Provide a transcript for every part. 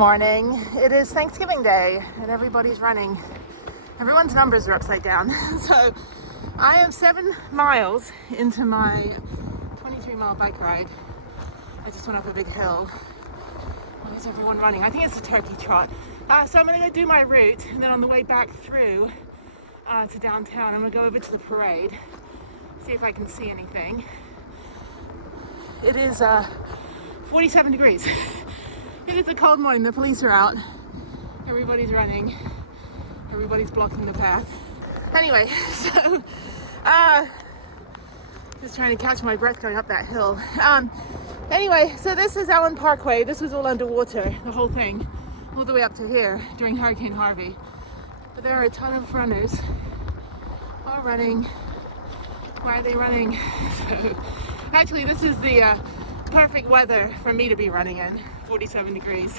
morning. It is Thanksgiving Day and everybody's running. Everyone's numbers are upside down. So I am 7 miles into my 23-mile bike ride. I just went up a big hill. Why is everyone running? I think it's a turkey trot. So I'm gonna go do my route, and then on the way back through to downtown, I'm gonna go over to the parade, see if I can see anything. It is 47 degrees. It is a cold morning. The police are out. Everybody's running. Everybody's blocking the path. Anyway, so just trying to catch my breath going up that hill. Anyway, so this is Allen Parkway. This was all underwater, the whole thing, all the way up to here during Hurricane Harvey. But there are a ton of runners all running. Why are they running? So, actually, this is the perfect weather for me to be running in. 47 degrees.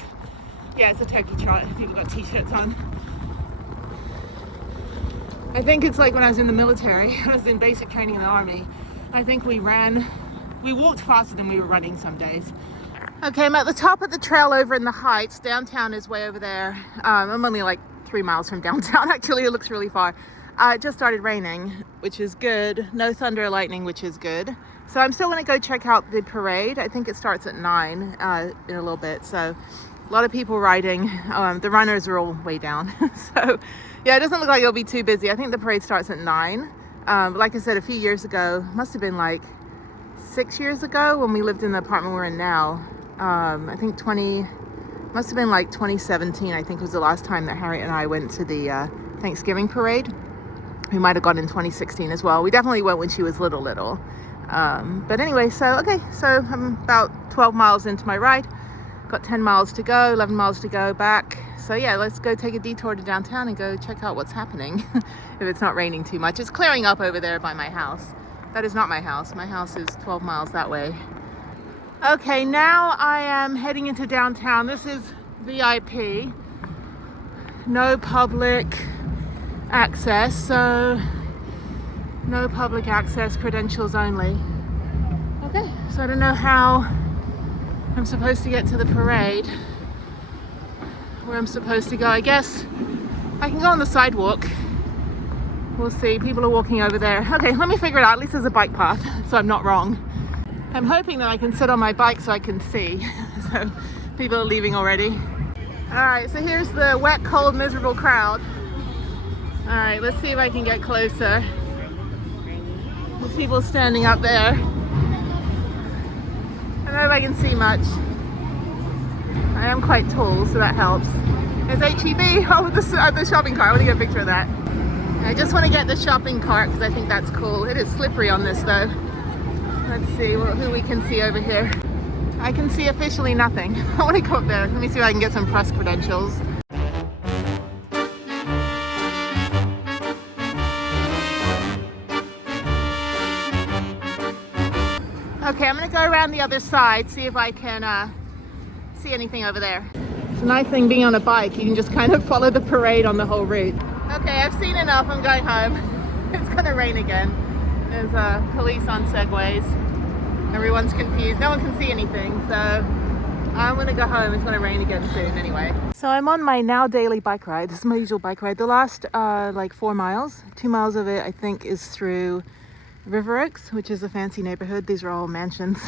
Yeah, it's a turkey trot. People got t-shirts on. I think it's like when I was in the military. I was in basic training in the army. I think we walked faster than we were running some days. Okay, I'm at the top of the trail over in the Heights. Downtown is way over there. I'm only like 3 miles from downtown. Actually, it looks really far. It just started raining, which is good. No thunder or lightning, which is good. So I'm still gonna go check out the parade. I think it starts at 9 in a little bit. So a lot of people riding. The runners are all way down. So yeah, it doesn't look like it'll be too busy. I think the parade starts at 9. But like I said, a few years ago, must have been like 6 years ago when we lived in the apartment we're in now. I think must have been like 2017, I think was the last time that Harriet and I went to the Thanksgiving parade. We might have gone in 2016 as well. We definitely went when she was little. But anyway, so I'm about 12 miles into my ride. Got 10 miles to go, 11 miles to go back. So yeah, let's go take a detour to downtown and go check out what's happening. If it's not raining too much. It's clearing up over there by my house. That is not my house. My house is 12 miles that way. Okay, now I am heading into downtown. This is VIP. No public access, so no public access, credentials only. Okay, so I don't know how I'm supposed to get to the parade, where I'm supposed to go. I guess I can go on the sidewalk. We'll see. People are walking over there. Okay, let me figure it out. At least there's a bike path, so I'm not wrong. I'm hoping that I can sit on my bike so I can see. So people are leaving already. All right, so here's the wet, cold, miserable crowd. All right, let's see if I can get closer. There's people standing up there. I don't know if I can see much. I am quite tall, so that helps. There's HEB. Oh, the shopping cart. I want to get a picture of that. I just want to get the shopping cart because I think that's cool. It is slippery on this though. Let's see who we can see over here. I can see officially nothing. I want to go up there. Let me see if I can get some press credentials. Okay, I'm gonna go around the other side, see if I can see anything over there. It's a nice thing being on a bike. You can just kind of follow the parade on the whole route. Okay, I've seen enough. I'm going home. It's gonna rain again. There's police on segways. Everyone's confused. No one can see anything, so I'm gonna go home. It's gonna rain again soon anyway. So I'm on my now daily bike ride. This is my usual bike ride. The last like 4 miles, 2 miles of it I think is through River Oaks, which is a fancy neighborhood. These are all mansions.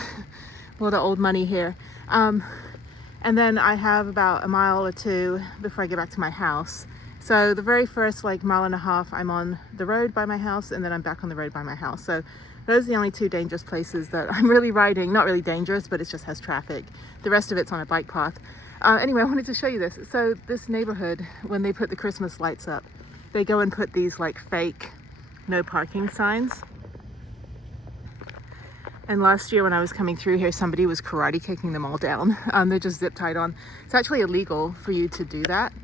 A lot of old money here. And then I have about a mile or two before I get back to my house. So the very first like mile and a half I'm on the road by my house, and then I'm back on the road by my house. So those are the only 2 dangerous places that I'm really riding. Not really dangerous, but it just has traffic. The rest of it's on a bike path. Anyway, I wanted to show you this. So this neighborhood, when they put the Christmas lights up, they go and put these like fake no parking signs. And last year when I was coming through here, somebody was karate kicking them all down. They're just zip tied on. It's actually illegal for you to do that.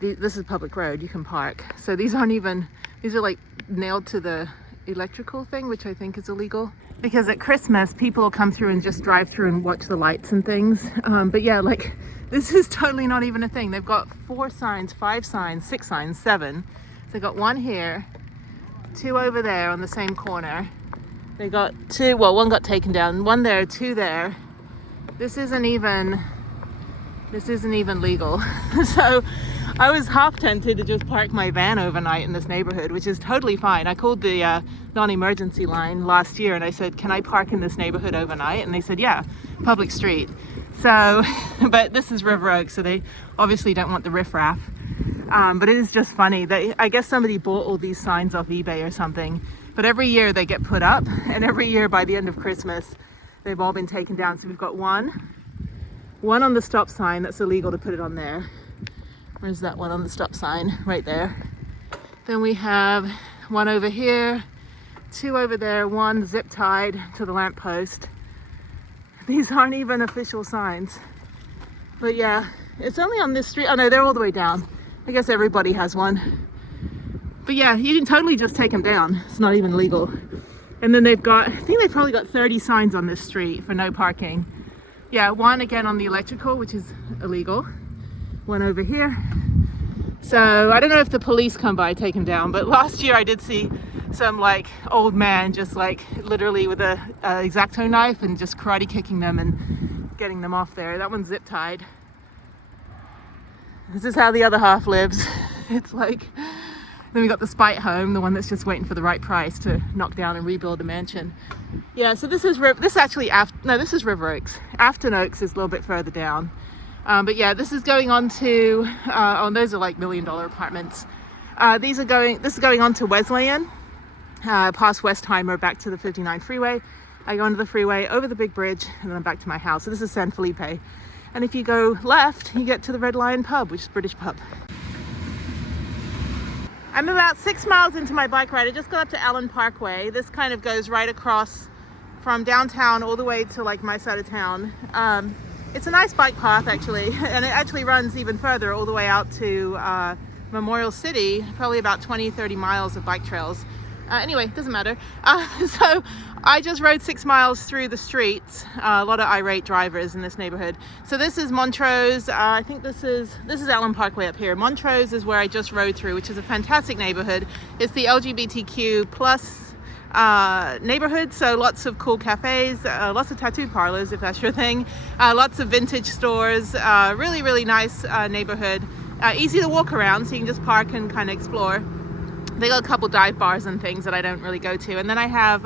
This is a public road, you can park. So these are like nailed to the electrical thing, which I think is illegal. Because at Christmas, people will come through and just drive through and watch the lights and things. But yeah, like this is totally not even a thing. They've got 4 signs, 5 signs, 6 signs, 7. So they've got 1 here, 2 over there on the same corner. They got 2, well, 1 got taken down, 1 there, 2 there. This isn't even This isn't even legal. So I was half tempted to just park my van overnight in this neighborhood, which is totally fine. I called the non-emergency line last year and I said, can I park in this neighborhood overnight? And they said, yeah, public street. So, but this is River Oaks, so they obviously don't want the riffraff. But it is just funny. I guess somebody bought all these signs off eBay or something. But every year they get put up, and every year by the end of Christmas, they've all been taken down. So we've got one on the stop sign. That's illegal to put it on there. Where's that one on the stop sign? Right there. Then we have one over here, two over there, one zip tied to the lamppost. These aren't even official signs. But yeah, it's only on this street. Oh no, they're all the way down. I guess everybody has one. But yeah, you can totally just take them down. It's not even legal. And then they've got, I think they've probably got 30 signs on this street for no parking. Yeah, one again on the electrical, which is illegal. One over here. So I don't know if the police come by, take them down, but last year I did see some like old man just like literally with a X-Acto knife and just karate kicking them and getting them off there. That one's zip tied. This is how the other half lives. It's like, then we got the spite home, the one that's just waiting for the right price to knock down and rebuild a mansion. Yeah, so this is this is River Oaks. Afton Oaks is a little bit further down. But yeah, this is going on to, those are like $1 million apartments. This is going on to Wesleyan, past Westheimer, back to the 59 freeway. I go onto the freeway, over the big bridge, and then I'm back to my house. So this is San Felipe. And if you go left, you get to the Red Lion pub, which is a British pub. I'm about 6 miles into my bike ride. I just got up to Allen Parkway. This kind of goes right across from downtown all the way to like my side of town. It's a nice bike path actually, and it actually runs even further all the way out to Memorial City, probably about 20-30 miles of bike trails. Anyway, it doesn't matter. So I just rode 6 miles through the streets. A lot of irate drivers in this neighborhood. So this is Montrose. I think this is Allen Parkway up here. Montrose is where I just rode through, which is a fantastic neighborhood. It's the LGBTQ plus neighborhood, so lots of cool cafes, lots of tattoo parlors if that's your thing, lots of vintage stores, really, really nice neighborhood. Easy to walk around, so you can just park and kind of explore. They got a couple dive bars and things that I don't really go to. And then I have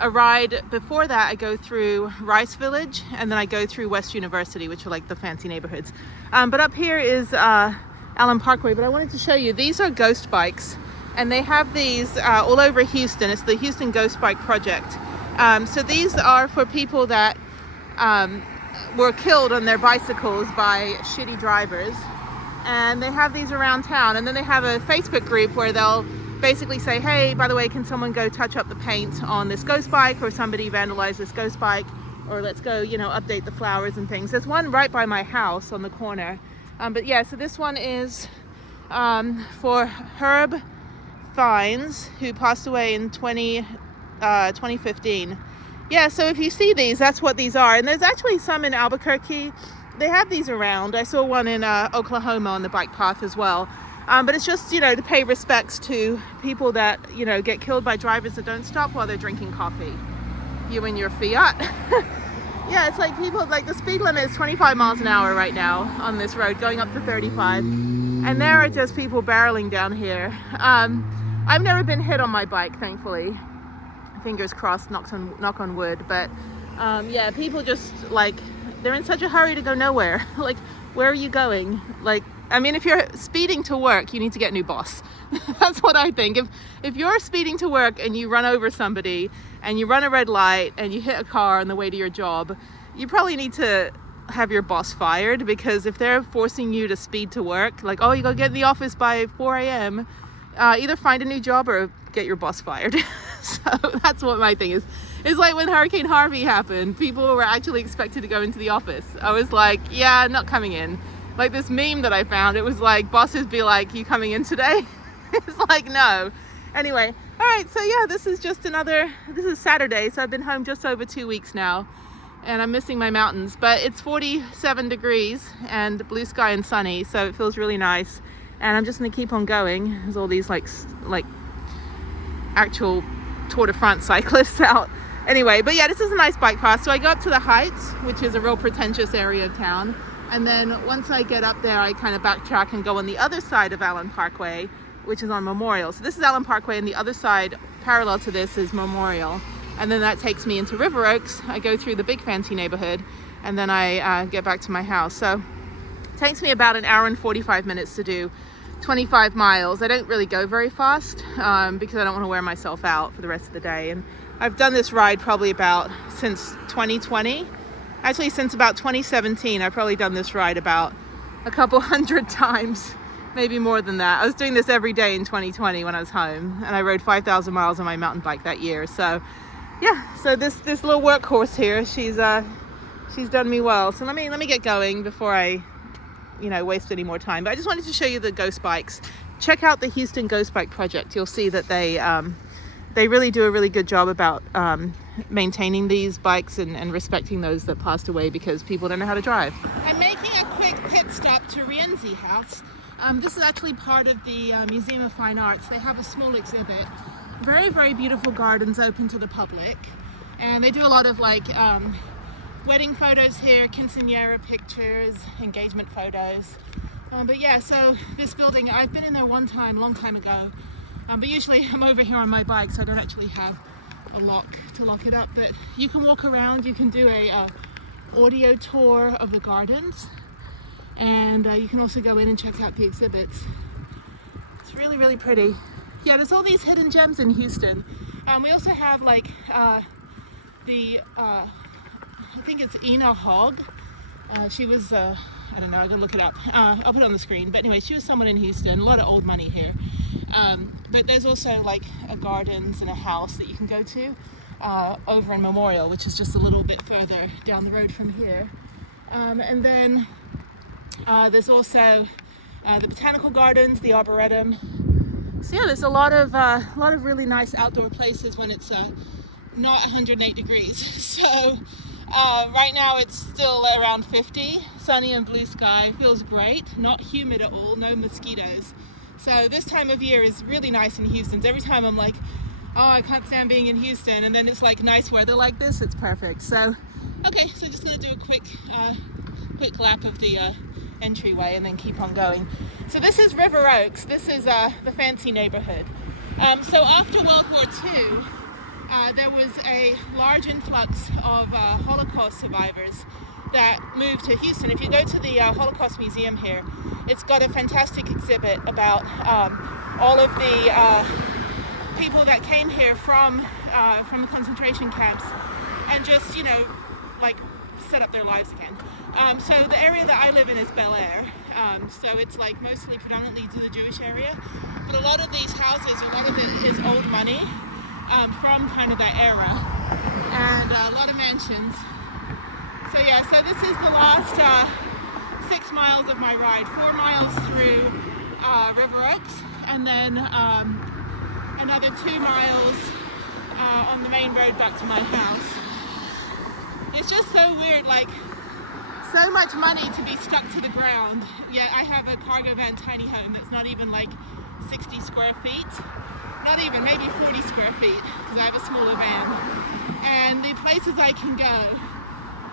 a ride before that. I go through Rice Village, and then I go through West University, which are like the fancy neighborhoods. But up here is Allen Parkway. But I wanted to show you, these are ghost bikes. And they have these all over Houston. It's the Houston Ghost Bike Project. So these are for people that were killed on their bicycles by shitty drivers. And they have these around town. And then they have a Facebook group where they'll basically say, hey, by the way, can someone go touch up the paint on this ghost bike, or somebody vandalized this ghost bike, or let's go, update the flowers and things. There's one right by my house on the corner. But yeah, so this one is for Herb Fines, who passed away in 2015. Yeah, so if you see these, that's what these are. And there's actually some in Albuquerque. They have these around. I saw one in Oklahoma on the bike path as well. But it's just, to pay respects to people that, get killed by drivers that don't stop while they're drinking coffee. You and your Fiat. Yeah, it's like people, like the speed limit is 25 miles an hour right now on this road, going up to 35. And there are just people barreling down here. I've never been hit on my bike, thankfully. Fingers crossed, knock on wood. But yeah, people just like, they're in such a hurry to go nowhere. Like, where are you going? Like, I mean, if you're speeding to work, you need to get a new boss. That's what I think. If you're speeding to work and you run over somebody and you run a red light and you hit a car on the way to your job, you probably need to have your boss fired, because if they're forcing you to speed to work, like, oh, you gotta get in the office by 4 a.m., either find a new job or get your boss fired. So that's what my thing is. It's like when Hurricane Harvey happened, people were actually expected to go into the office. I was like, yeah, not coming in. Like this meme that I found, it was like, bosses be like, you coming in today? It's like, no. Anyway, all right, so yeah, this is Saturday, so I've been home just over 2 weeks now, and I'm missing my mountains, but it's 47 degrees and blue sky and sunny, so it feels really nice. And I'm just gonna keep on going. There's all these like actual Tour de France cyclists out. Anyway, but yeah, this is a nice bike path. So I go up to the Heights, which is a real pretentious area of town. And then once I get up there, I kind of backtrack and go on the other side of Allen Parkway, which is on Memorial. So this is Allen Parkway, and the other side parallel to this is Memorial. And then that takes me into River Oaks. I go through the big fancy neighborhood, and then I get back to my house. So it takes me about an hour and 45 minutes to do 25 miles. I don't really go very fast because I don't want to wear myself out for the rest of the day. And I've done this ride probably about since 2020. Actually, since about 2017, I've probably done this ride about a couple hundred times, maybe more than that. I was doing this every day in 2020 when I was home, and I rode 5,000 miles on my mountain bike that year. So yeah, so this little workhorse here, she's done me well. So let me get going before I waste any more time. But I just wanted to show you the ghost bikes. Check out the Houston Ghost Bike Project. You'll see that they really do a really good job about maintaining these bikes and respecting those that passed away because people don't know how to drive. I'm making a quick pit stop to Rienzi House. This is actually part of the Museum of Fine Arts. They have a small exhibit. Very, very beautiful gardens open to the public. And they do a lot of wedding photos here, quinceañera pictures, engagement photos. But yeah, so this building, I've been in there one time, a long time ago. But usually I'm over here on my bike, so I don't actually have a lock to lock it up. But you can walk around, you can do a audio tour of the gardens. And you can also go in and check out the exhibits. It's really, really pretty. Yeah, there's all these hidden gems in Houston. We also have I think it's Ina Hogg. She was, I don't know, I'm gonna look it up. I'll put it on the screen. But anyway, she was someone in Houston, a lot of old money here. But there's also a gardens and a house that you can go to over in Memorial, which is just a little bit further down the road from here. And then there's also the botanical gardens, the arboretum. So yeah, there's a lot of really nice outdoor places when it's not 108 degrees. So right now it's still around 50, sunny and blue sky, feels great, not humid at all, no mosquitoes. So this time of year is really nice in Houston. Every time I'm like, oh, I can't stand being in Houston, and then it's nice weather like this, it's perfect. So okay, so just gonna do a quick lap of the entryway and then keep on going. So this is River Oaks. This is the fancy neighborhood. So after World War II, there was a large influx of Holocaust survivors that moved to Houston. If you go to the Holocaust Museum here, it's got a fantastic exhibit about all of the people that came here from the concentration camps and just, set up their lives again. So the area that I live in is Bel Air. So it's mostly predominantly to the Jewish area. But a lot of these houses, a lot of it is old money from kind of that era. And a lot of mansions. So yeah, so this is the last 6 miles of my ride. 4 miles through River Oaks, and then another 2 miles on the main road back to my house. It's just so weird, so much money to be stuck to the ground. Yeah, I have a cargo van tiny home that's not even 60 square feet. Not even, maybe 40 square feet, because I have a smaller van. And the places I can go,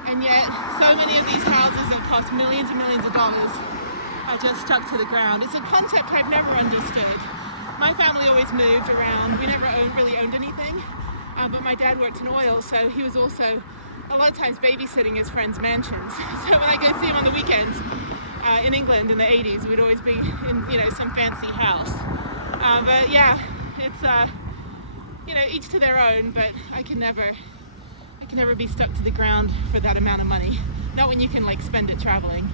and yet so many of these houses that cost millions and millions of dollars are just stuck to the ground. It's a concept I've never understood. My family always moved around. We never really owned anything, but my dad worked in oil, so he was also a lot of times babysitting his friends' mansions. So when I go see him on the weekends in England in the 80s, we'd always be in some fancy house. But yeah, it's each to their own. But I can never be stuck to the ground for that amount of money. Not when you can spend it traveling.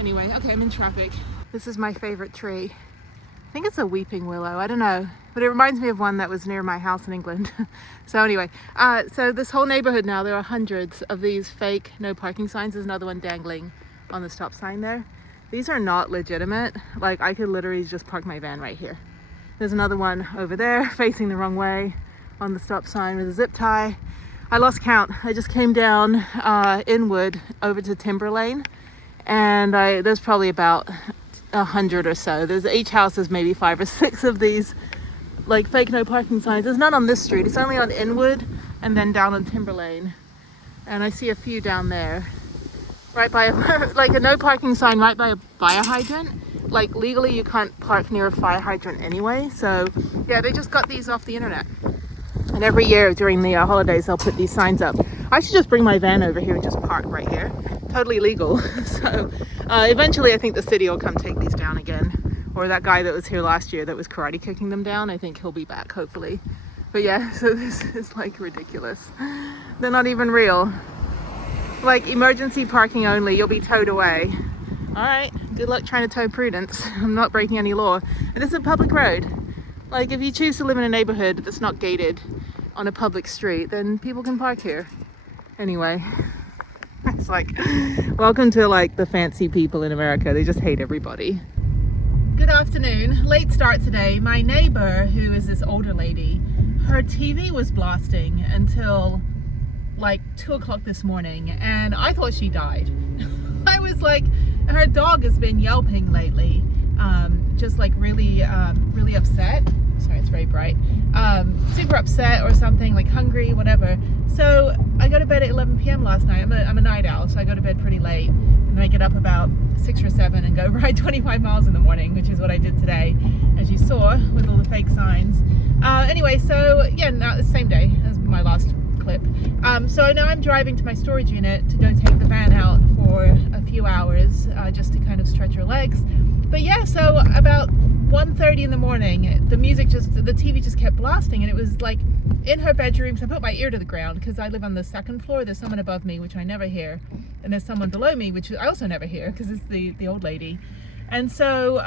Anyway, okay, I'm in traffic. This is my favorite tree. I think it's a weeping willow. I don't know. But it reminds me of one that was near my house in England. So anyway, so this whole neighborhood now, there are hundreds of these fake no parking signs. There's another one dangling on the stop sign there. These are not legitimate. I could literally just park my van right here. There's another one over there facing the wrong way on the stop sign with a zip tie. I lost count. I just came down Inwood over to Timber Lane, and there's probably about 100 or so. Each house has maybe 5 or 6 of these fake no parking signs. There's none on this street. It's only on Inwood and then down on Timber Lane. And I see a few down there. right by like a no parking sign right by a fire hydrant. Like legally you can't park near a fire hydrant anyway. So yeah, they just got these off the internet. And every year during the holidays, they'll put these signs up. I should just bring my van over here and just park right here. Totally legal. So eventually I think the city will come take these down again. Or that guy that was here last year that was karate kicking them down, I think he'll be back hopefully. But yeah, so this is like ridiculous. They're not even real. Like emergency parking only, you'll be towed away. All right, good luck trying to tow Prudence. I'm not breaking any law. And this is a public road. Like if you choose to live in a neighborhood that's not gated on a public street, then people can park here. Anyway, it's like, welcome to like the fancy people in America. They just hate everybody. Good afternoon. Late start today. My neighbor, who is this older lady, her TV was blasting until like 2 o'clock this morning, and I thought she died. I was like, her dog has been yelping lately, just like really upset. Sorry, it's very bright. Super upset or something, like hungry, whatever. So I go to bed at 11 p.m. last night. I'm a night owl, so I go to bed pretty late, and then I get up about 6 or 7 and go ride 25 miles in the morning, which is what I did today, as you saw with all the fake signs. Anyway, so yeah, now the same day as my last clip. So now I'm driving to my storage unit to go take the van out for a few hours, just to kind of stretch her legs. But yeah, so about 1:30 in the morning, the TV just kept blasting, and it was like in her bedroom. So I put my ear to the ground because I live on the second floor. There's someone above me, which I never hear, and there's someone below me, which I also never hear because it's the old lady. And so,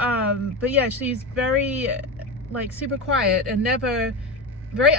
but yeah, she's very like super quiet and never very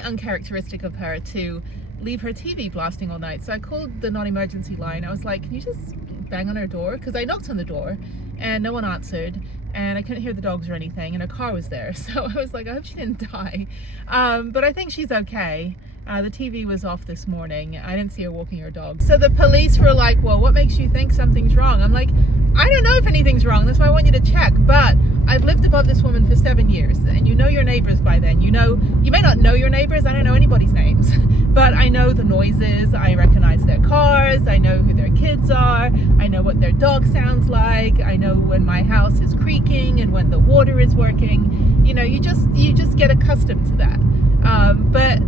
uncharacteristic of her to leave her TV blasting all night. So I called the non-emergency line. I was like, can you just bang on her door? Because I knocked on the door and no one answered, and I couldn't hear the dogs or anything, and her car was there. So I was like, I hope she didn't die. But I think she's okay. The TV was off this morning. I didn't see her walking her dog. So the police were like, well, what makes you think something's wrong? I'm like, I don't know if anything's wrong. That's why I want you to check. But I've lived above this woman for 7 years, and you know your neighbors by then. You may not know your neighbors. I don't know anybody's names, but I know the noises. I recognize their cars. I know who their kids are. I know what their dog sounds like. I know when my house is creaking and when the water is working. You know, you just get accustomed to that. But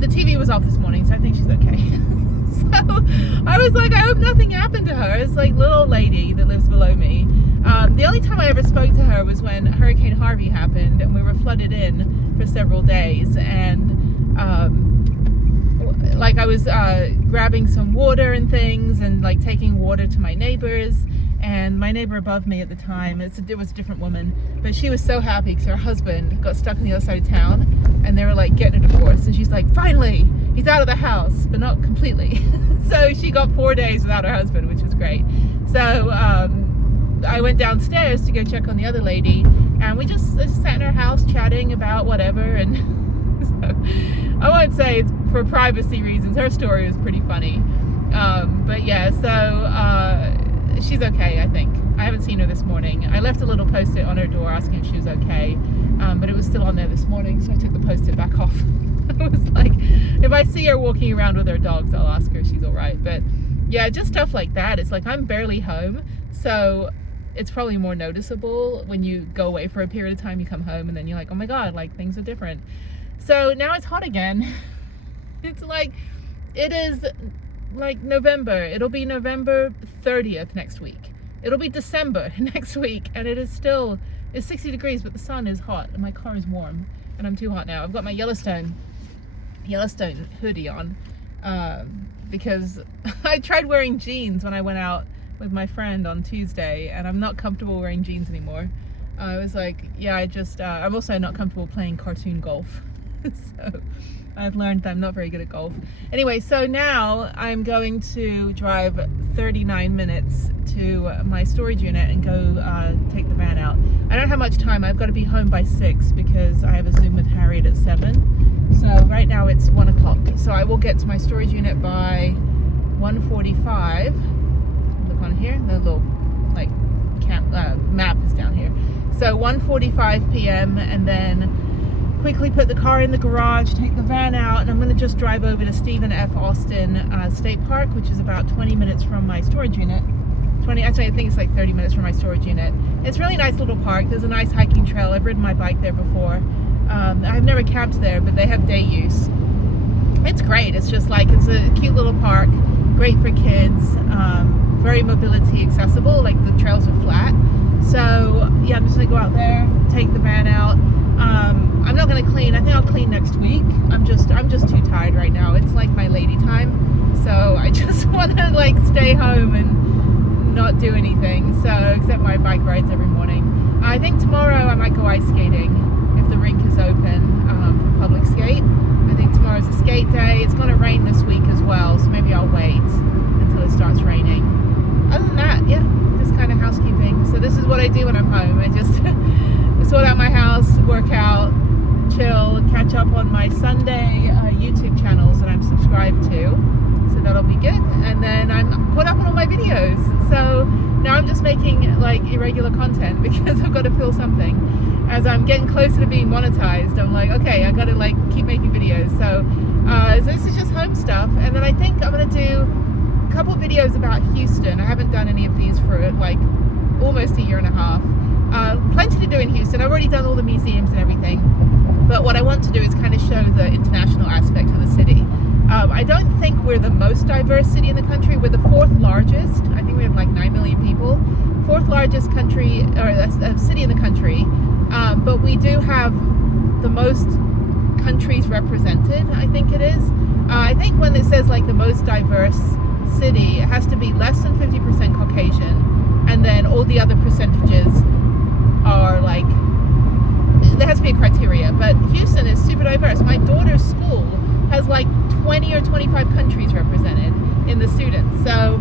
the TV was off this morning, so I think she's okay. So I was like, I hope nothing happened to her. It's like little old lady that lives below me. The only time I ever spoke to her was when Hurricane Harvey happened and we were flooded in for several days, and like I was grabbing some water and things and like taking water to my neighbors. And my neighbor above me at the time, it was a different woman, but she was so happy because her husband got stuck on the other side of town and they were like getting a divorce, and she's like, finally, he's out of the house, but not completely. So she got 4 days without her husband, which was great. So I went downstairs to go check on the other lady, and we just sat in her house chatting about whatever. And so I won't say it's for privacy reasons. Her story was pretty funny. But yeah, so she's okay, I think. I haven't seen her this morning. I left a little post-it on her door asking if she was okay, but it was still on there this morning, so I took the post-it back off. I was like, if I see her walking around with her dogs, I'll ask her if she's all right. But yeah, just stuff like that. It's like I'm barely home, so it's probably more noticeable when you go away for a period of time. You come home and then you're like, oh my god, like things are different. So now it's hot again. It's like, it is like November. It'll be November 30th next week. It'll be December next week, and it's 60 degrees, but the sun is hot and my car is warm, and I'm too hot now. I've got my Yellowstone hoodie on because I tried wearing jeans when I went out with my friend on Tuesday, and I'm not comfortable wearing jeans anymore. I was like, yeah, I'm also not comfortable playing cartoon golf. So I've learned that I'm not very good at golf. Anyway, so now I'm going to drive 39 minutes to my storage unit and go take the van out. I don't have much time. I've got to be home by 6 because I have a Zoom with Harriet at 7. So right now it's 1 o'clock. So I will get to my storage unit by 1:45. Look on here, the little like map is down here. So 1:45 p.m. and then quickly put the car in the garage, take the van out, and I'm going to just drive over to Stephen F. Austin State Park, which is about 20 minutes from my storage unit. Actually, I think it's like 30 minutes from my storage unit. It's a really nice little park. There's a nice hiking trail. I've ridden my bike there before. I've never camped there, but they have day use. It's great. It's just like, it's a cute little park, great for kids, very mobility accessible, like the trails are flat. So yeah, I'm just gonna go out there, take the van out. I'm not gonna clean. I think I'll clean next week. I'm just too tired right now. It's like my lady time, so I just want to like stay home and not do anything. So except my bike rides every morning. I think tomorrow I might go ice skating if the rink is open for public skate. I think tomorrow's a skate day. It's gonna rain this week as well, so maybe I'll wait until it starts raining. Other than that, yeah, just kind of housekeeping. So this is what I do when I'm home. I just sort out my house, work out, chill, catch up on my Sunday YouTube channels that I'm subscribed to. So that'll be good. And then I'm caught up on all my videos. So now I'm just making like irregular content because I've got to fill something. As I'm getting closer to being monetized, I'm like, okay, I got to like keep making videos. So this is just home stuff. And then I think I'm going to do a couple videos about Houston. I haven't done any of these for like almost a year and a half. Plenty to do in Houston. I've already done all the museums and everything. But what I want to do is kind of show the international aspect of the city. I don't think we're the most diverse city in the country. We're the fourth largest. I think we have like 9 million people. Fourth largest country, or city in the country. But we do have the most countries represented, I think it is. I think when it says like the most diverse city, it has to be less than 50% Caucasian, and then all the other percentages are like, there has to be a criteria. But Houston is super diverse. My daughter's school has like 20 or 25 countries represented in the students. So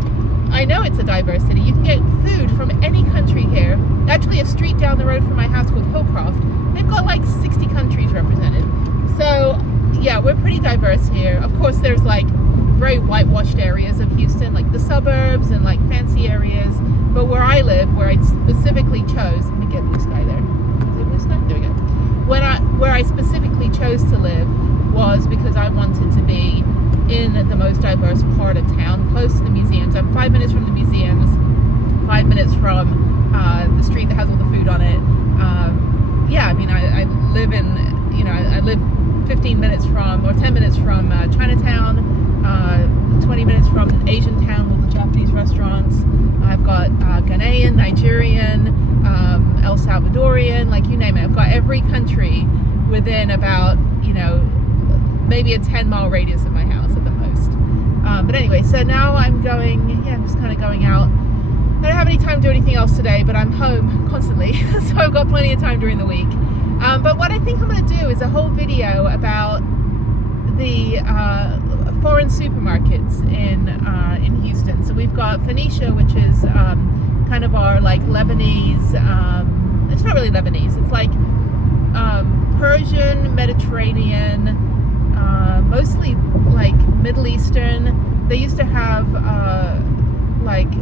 I know it's a diverse city. You can get food from any country here. Actually, a street down the road from my house called Hillcroft, they've got like 60 countries represented. So yeah, we're pretty diverse here. Of course, there's like very whitewashed areas of Houston, like the suburbs and like fancy areas. But where I live, where I specifically chose, let me get blue sky there. Is there blue sky? There we go. Where I specifically chose to live was because I wanted to be in the most diverse part of town, close to the museums. I'm 5 minutes from the museums, 5 minutes from the street that has all the food on it. Yeah, I mean, I live in, you know, I live 15 minutes from, or 10 minutes from Chinatown, 20 minutes from Asian town with the Japanese restaurants. I've got Ghanaian, Nigerian, El Salvadorian, like you name it. I've got every country within about, you know, maybe a 10-mile radius of my house at the most. But anyway, so now I'm going, yeah, I'm just kind of going out. I don't have any time to do anything else today, but I'm home constantly, so I've got plenty of time during the week. But what I think I'm going to do is a whole video about the foreign supermarkets in Houston. So we've got Phoenicia, which is kind of our like Lebanese, it's not really Lebanese, it's like Persian, Mediterranean, mostly like Middle Eastern. They used to have like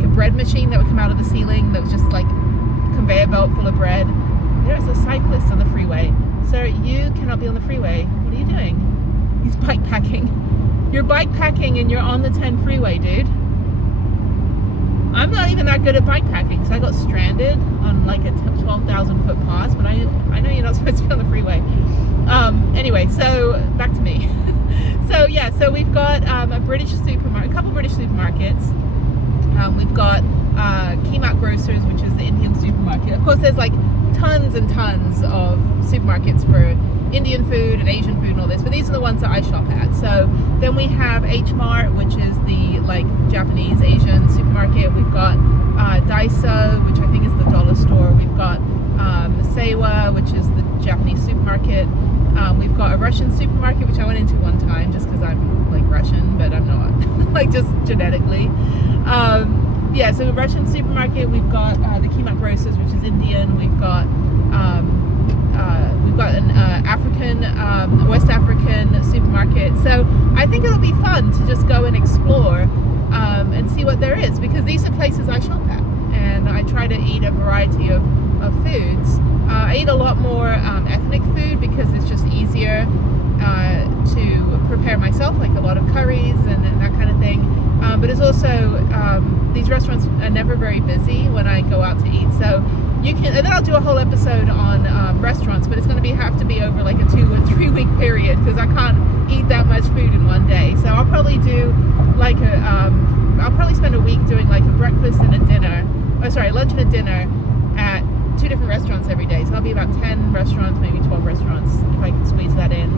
a bread machine that would come out of the ceiling that was just like a conveyor belt full of bread. There's a cyclist on the freeway. Sir, you cannot be on the freeway. What are you doing? He's bike packing. You're bike packing and you're on the 10 freeway, dude. I'm not even that good at bike packing because I got stranded on like a 12,000 foot pass, but I know you're not supposed to be on the freeway. Anyway, so back to me. So yeah, so we've got a couple British supermarkets. We've got Kmart Grocers, which is the Indian supermarket. Of course, there's like tons and tons of supermarkets for Indian food and Asian food and all this, but these are the ones that I shop at. So then we have H Mart, which is the like Japanese Asian supermarket. We've got Daiso, which I think is the dollar store. We've got Seiwa, which is the Japanese supermarket. We've got a Russian supermarket, which I went into one time just because I'm like Russian, but I'm not, like just genetically. Yeah, so a Russian supermarket. We've got the Kmart Grocers, which is Indian. We've got an African, West African supermarket. So I think it'll be fun to just go and explore and see what there is, because these are places I shop at, and I try to eat a variety of foods. I eat a lot more ethnic food because it's just easier to prepare myself, like a lot of curries and that kind of thing. But it's also, these restaurants are never very busy when I go out to eat. So you can, and then I'll do a whole episode on restaurants, but it's going to have to be over like a 2 or 3 week period because I can't eat that much food in one day. So I'll probably do like I'll probably spend a week doing like a breakfast and a dinner, lunch and a dinner at 2 different restaurants every day. So I'll be about 10 restaurants, maybe 12 restaurants if I can squeeze that in.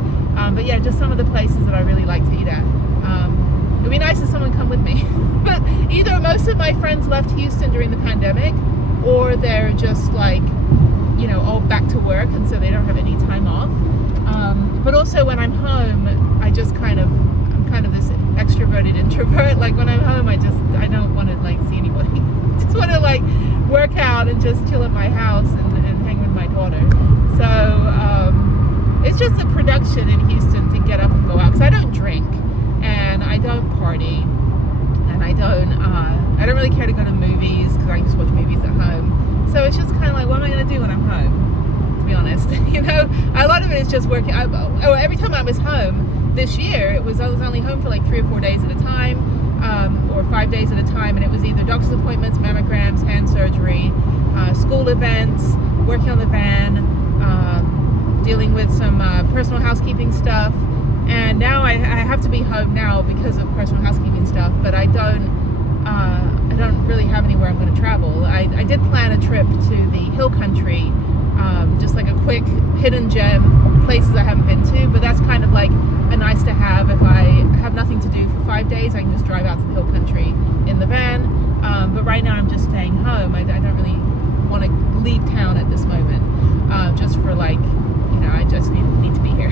But yeah, just some of the places that I really like to eat at. It would be nice if someone come with me. But either most of my friends left Houston during the pandemic, or they're just like, you know, all back to work and so they don't have any time off. But also when I'm home, I'm kind of this extroverted introvert. Like when I'm home, I don't want to like see anybody. Just want to like work out and just chill at my house and hang with my daughter. So it's just a production in Houston to get up and go out, because I don't drink and I don't party and I don't really care to go to movies because I can just watch movies at home. So it's just kind of like, what am I going to do when I'm home, to be honest? You know, a lot of it is just working. Every time I was home this year, I was only home for like 3 or 4 days at a time, or 5 days at a time, and it was either doctor's appointments, mammograms, hand surgery, school events, working on the van, dealing with some personal housekeeping stuff. And now I have to be home now because of personal housekeeping stuff, but I don't really have anywhere I'm going to travel. I did plan a trip to the hill country, just like a quick hidden gem places I haven't been to, but that's kind of like a nice to have. If I have nothing to do for 5 days, I can just drive out to the hill country in the van. But right now I'm just staying home. I don't really want to leave town at this moment, just for like, you know, I just need to be here.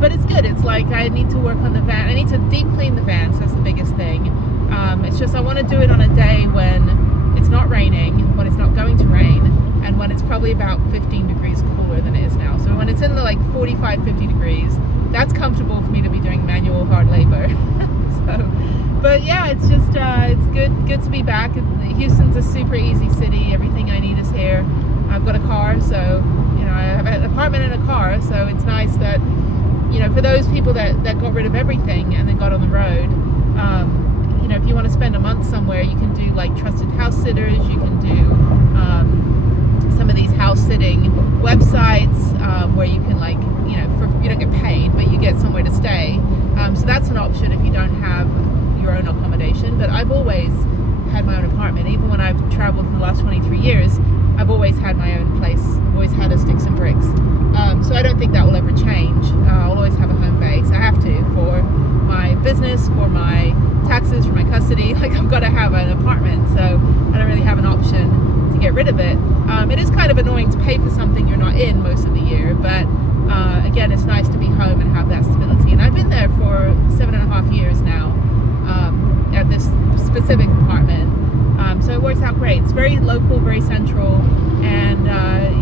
But it's good. It's like I need to work on the van. I need to deep clean the van, so that's the biggest thing. It's just I want to do it on a day when it's not raining, when it's not going to rain, and when it's probably about 15 degrees cooler than it is now. So when it's in the like 45, 50 degrees, that's comfortable for me to be doing manual hard labor. But yeah, it's just it's good to be back. Houston's a super easy city. Everything I need is here. I've got a car, so you know I have an apartment and a car. So it's nice that, you know, for those people that got rid of everything and then got on the road, you know, if you want to spend a month somewhere, you can do like trusted house sitters. You can do some of these house sitting websites where you can, like, you know, you don't get paid, but you get somewhere to stay. So that's an option if you don't have your own accommodation. But I've always had my own apartment. Even when I've traveled for the last 23 years, I've always had my own place. I've always had a sticks and bricks. So I don't think that will ever change. I'll always have a home base. I have to, for my business, for my taxes, for my custody. Like, I've got to have an apartment, so I don't really have an option to get rid of it. It is kind of annoying to pay for something you're not in most of the year, but again, it's nice to be home and have that stability. And I've been there for 7.5 years now, at this specific apartment. So it works out great. It's very local, very central, and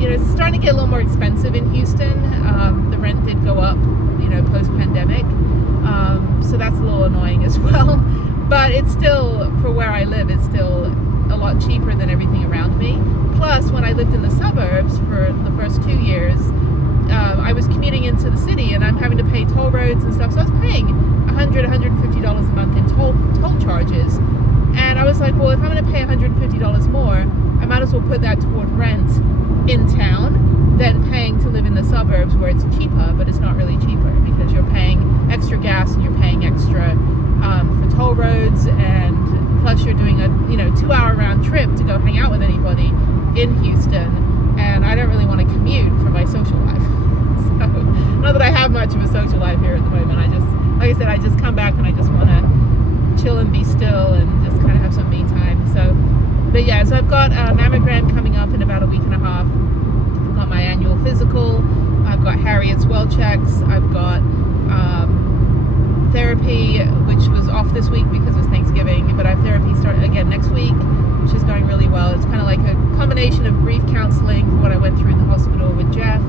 you know, it's starting to get a little more expensive in Houston. The rent did go up, you know, post-pandemic, so that's a little annoying as well. But it's still, for where I live, it's still a lot cheaper than everything around me. Plus, when I lived in the suburbs for the first 2 years, I was commuting into the city, and I'm having to pay toll roads and stuff. So I was paying $100, $150 a month in toll charges. And I was like, well, if I'm going to pay $150 more, I might as well put that toward rent in town than paying to live in the suburbs where it's cheaper, but it's not really cheaper because you're paying extra gas and you're paying extra for toll roads, and plus you're doing a 2-hour round trip to go hang out with anybody in Houston, and I don't really want to commute for my social life. So, not that I have much of a social life here at the moment. Like I said, I just come back and I just want to chill and be still and just kind of have some me time. So, but yeah, so I've got a mammogram coming up in about a week and a half. I've got my annual physical. I've got Harriet's well checks. I've got therapy, which was off this week because it was Thanksgiving, but I have therapy starting again next week, which is going really well. It's kind of like a combination of grief counseling for what I went through in the hospital with Jeff,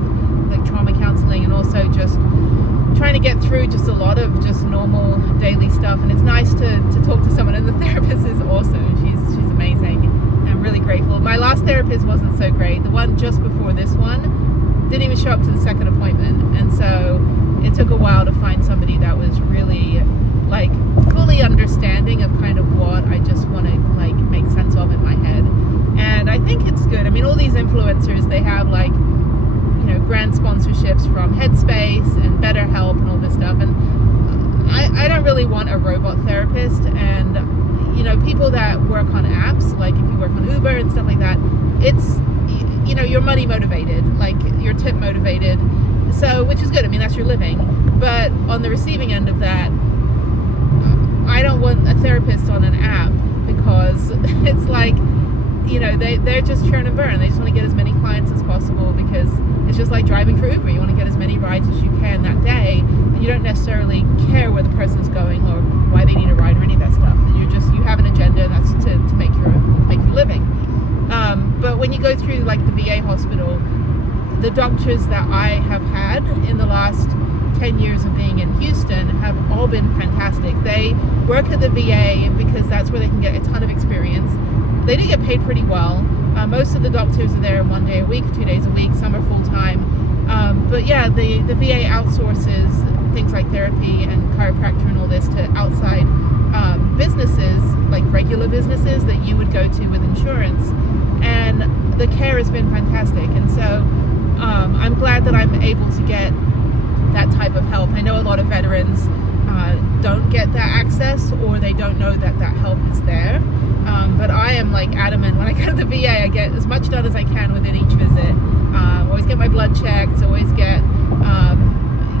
like trauma counseling, and also just trying to get through just a lot of just normal daily stuff. And it's nice to talk to someone, and the therapist is awesome. She's amazing. I'm really grateful. My last therapist was wasn't so great. The one just before this one didn't even show up to the second appointment, and so it took a while to find somebody that was really like fully understanding of kind of what I just want to like make sense of in my head. And I think it's good. I mean, all these influencers, they have like, you know, brand sponsorships from Headspace and BetterHelp and all this stuff, and I don't really want a robot therapist. And you know, people that work on apps, like if you work on Uber and stuff like that, it's, you know, you're money motivated, like you're tip motivated, so, which is good. I mean, that's your living. But on the receiving end of that, I don't want a therapist on an app, because it's like, you know, they're just churn and burn. They just want to get as many clients as possible, because it's just like driving for Uber. You want to get as many rides as you can that day, and you don't necessarily care where the person's going or why they need a ride or any of that stuff. You have an agenda, and that's to make your living. But when you go through like the VA hospital, the doctors that I have had in the last 10 years of being in Houston have all been fantastic. They work at the VA because that's where they can get a ton of experience. They do get paid pretty well. Most of the doctors are there 1 day a week, 2 days a week. Some are full-time. But yeah, the VA outsources things like therapy and chiropractor and all this to outside businesses, like regular businesses that you would go to with insurance. And the care has been fantastic. And so I'm glad that I'm able to get that type of help. I know a lot of veterans don't get that access, or they don't know that that help is there. But I am like adamant, when I go to the VA, I get as much done as I can within each visit. Always get my blood checked, always get,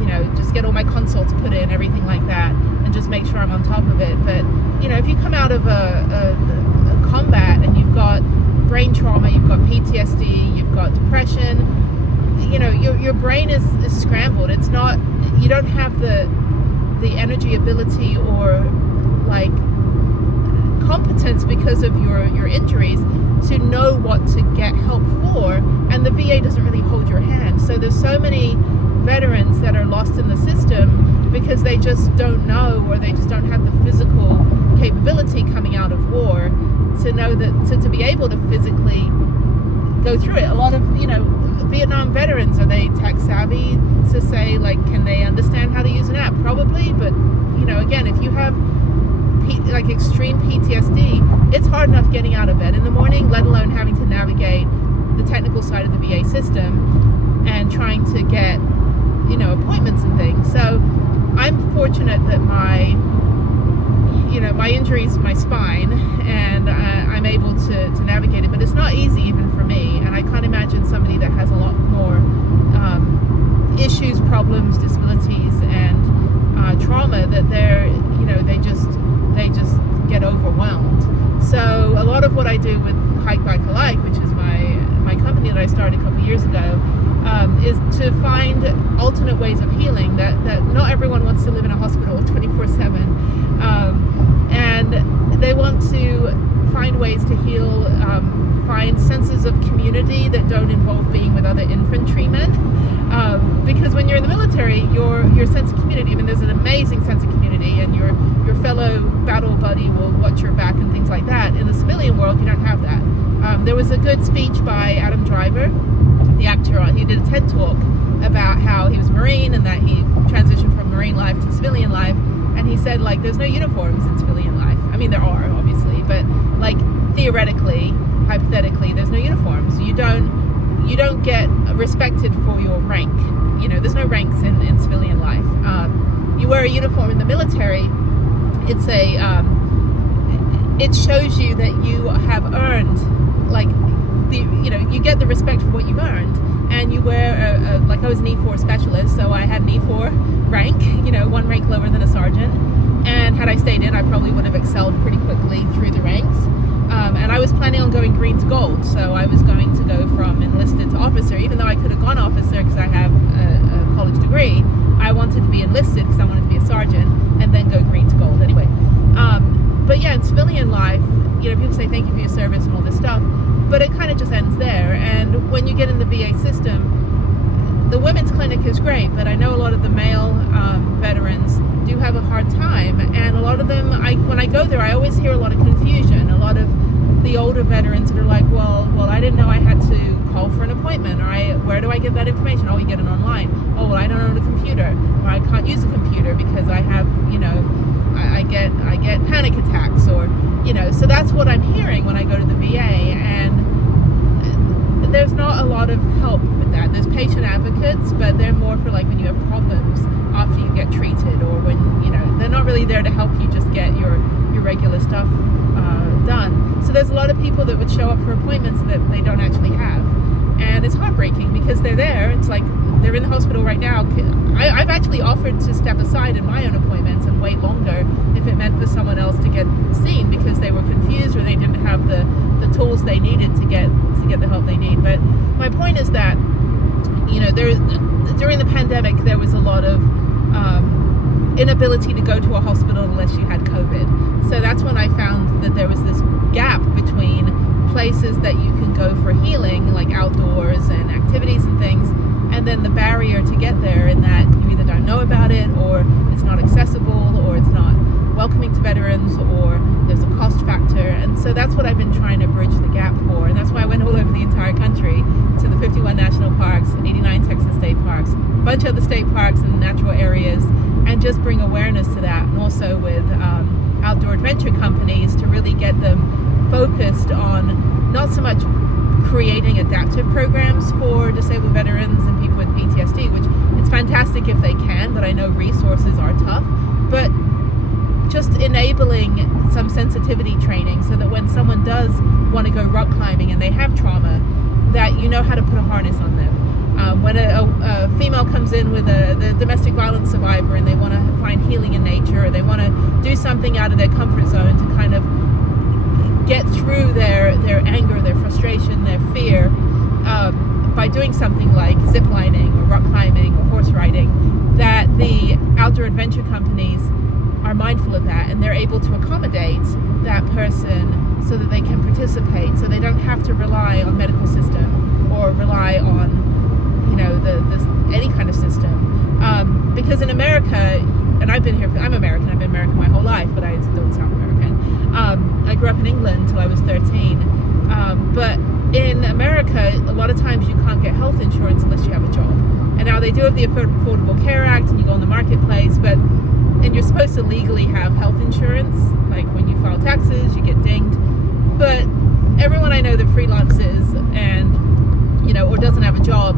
you know, just get all my consults put in, everything like that, and just make sure I'm on top of it. But, you know, if you come out of a combat and you've got brain trauma, you've got PTSD, you've got depression, you know, your brain is scrambled. It's not, you don't have the energy, ability, or like competence because of your injuries to know what to get help for, and the VA doesn't really hold your hand. So there's so many veterans that are lost in the system because they just don't know, or they just don't have the physical capability coming out of war to know that to be able to physically go through it. A lot of, you know, Vietnam veterans, are they tech savvy to say, like, can they understand how to use an app? Probably, but, you know, again, if you have like extreme PTSD, it's hard enough getting out of bed in the morning, let alone having to navigate the technical side of the VA system and trying to get, you know, appointments and things. So I'm fortunate that my injury is my spine, and I'm able to navigate it, but it's not easy even for me. And I can't imagine somebody that has a lot more issues, problems, disabilities, and trauma, that they just get overwhelmed. So a lot of what I do with Hike Bike Alike, which is my company that I started a couple of years ago, is to find alternate ways of healing, that not everyone wants to live in a hospital 24/7, and they want to find ways to heal, find senses of community that don't involve being with other infantrymen, because when you're in the military, your sense of community, I mean, there's an amazing sense of community, and your fellow battle buddy will watch your back and things like that. In the civilian world, you don't have that. There was a good speech by Adam Driver, the actor. He did a TED talk about how he was a Marine and that he transitioned from Marine life to civilian life, and he said, like, there's no uniforms in civilian life. I mean, there are, obviously, but like theoretically, hypothetically, there's no uniforms. You don't get respected for your rank. You know, there's no ranks in civilian life. You wear a uniform in the military. It's it shows you that you have earned, like, you get the respect for what you've earned. And you wear like, I was an E4 specialist, so I had an E4 rank, you know, one rank lower than a sergeant. And had I stayed in, I probably would have excelled pretty quickly through the ranks. And I was planning on going green to gold, so I was going to go from enlisted to officer, even though I could have gone officer because I have a college degree. I wanted to be enlisted because I wanted to be a sergeant, and then go green to gold anyway. But yeah, in civilian life, you know, people say thank you for your service and all this stuff, but it kind of just ends there. And when you get in the VA system, the women's clinic is great, but I know a lot of the male veterans do have a hard time, and a lot of them, when I go there, I always hear a lot of confusion. A lot of the the older veterans that are like, well, I didn't know I had to call for an appointment, or where do I get that information? Oh, you get it online. Oh, well, I don't own a computer, or I can't use a computer because I have, I get panic attacks, or, so that's what I'm hearing when I go to the VA, and there's not a lot of help with that. There's patient advocates, but they're more for like when you have problems after you get treated, or when, they're not really there to help you just get your regular stuff done. So there's a lot of people that would show up for appointments that they don't actually have. And it's heartbreaking because they're there. It's like they're in the hospital right now. I've actually offered to step aside in my own appointments and wait longer if it meant for someone else to get seen because they were confused or they didn't have the tools they needed to get the help they need. But my point is that, during the pandemic, there was a lot of inability to go to a hospital unless you had COVID. So that's when I found that there was this gap between places that you can go for healing, like outdoors and activities and things, and then the barrier to get there in that you either don't know about it, or it's not accessible, or it's not welcoming to veterans, or there's a cost factor. And so that's what I've been trying to bridge the gap for, and that's why I went all over the entire country to the 51 national parks, 89 Texas state parks, a bunch of other state parks and natural areas, and just bring awareness to that, and also with outdoor adventure companies to really get them focused on not so much creating adaptive programs for disabled veterans and people with PTSD, which it's fantastic if they can, but I know resources are tough, but just enabling some sensitivity training so that when someone does want to go rock climbing and they have trauma, that you know how to put a harness on them. When a female comes in with the domestic violence survivor and they want to find healing in nature, or they want to do something out of their comfort zone to kind of get through their anger, their frustration, their fear, by doing something like ziplining or rock climbing or horse riding, that the outdoor adventure companies are mindful of that and they're able to accommodate that person so that they can participate, so they don't have to rely on medical system or rely on any kind of system, because in America, and I'm American, I've been American my whole life, but I don't sound American. I grew up in England till I was 13, but in America a lot of times you can't get health insurance unless you have a job. And now they do have the Affordable Care Act and you go on the marketplace, and you're supposed to legally have health insurance, like when you file taxes you get dinged, but everyone I know that freelances and or doesn't have a job,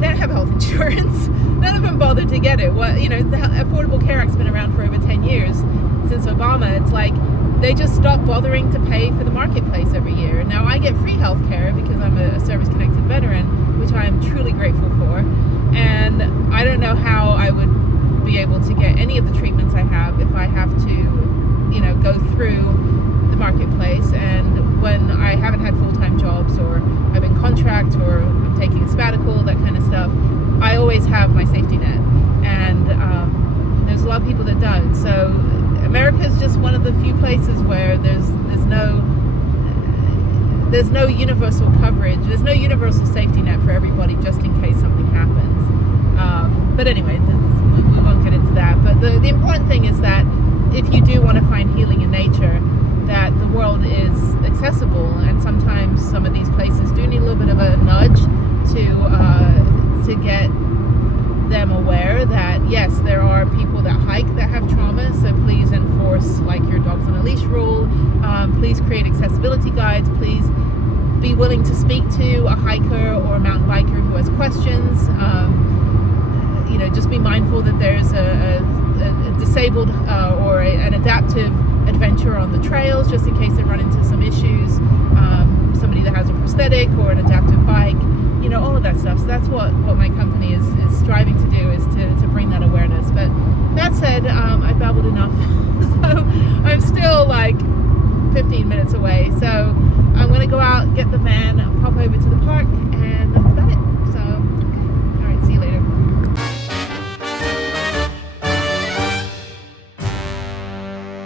they don't have health insurance. None of them bothered to get it. The Affordable Care Act's been around for over 10 years, since Obama. It's like they just stopped bothering to pay for the marketplace every year. Now I get free health care because I'm a service-connected veteran, which I am truly grateful for. And I don't know how I would be able to get any of the treatments I have if I have to, go through the marketplace. And when I haven't had full-time jobs, or I've been contract, or I'm taking a sabbatical, that kind of stuff, I always have my safety net. And there's a lot of people that don't. So America is just one of the few places where there's no universal coverage. There's no universal safety net for everybody, just in case something happens. But anyway, we won't get into that. But the important thing is that if you do want to find healing in nature, that the world is accessible, and sometimes some of these places do need a little bit of a nudge to get them aware that yes, there are people that hike that have trauma, so please enforce like your dogs on a leash rule, please create accessibility guides, please be willing to speak to a hiker or a mountain biker who has questions, just be mindful that there's a disabled or an adaptive adventure on the trails, just in case they run into some issues, somebody that has a prosthetic or an adaptive bike, all of that stuff. So that's what my company is striving to do, is to bring that awareness. But that said, I've babbled enough. So I'm still like 15 minutes away. So I'm going to go out, get the van, pop over to the park,